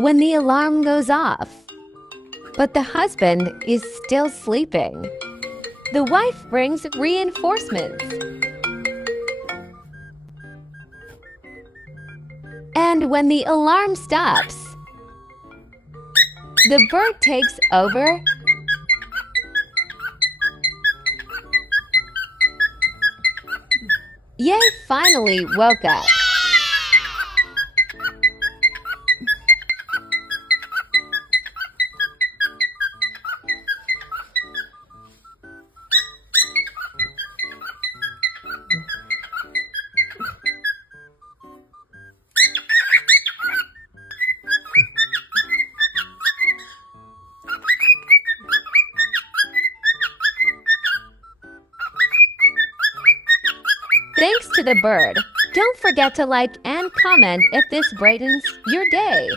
when the alarm goes off, but the husband is still sleeping. The wife brings reinforcements. And when the alarm stops, the bird takes over. Ye finally woke up. Thanks to the bird. Don't forget to like and comment if this brightens your day.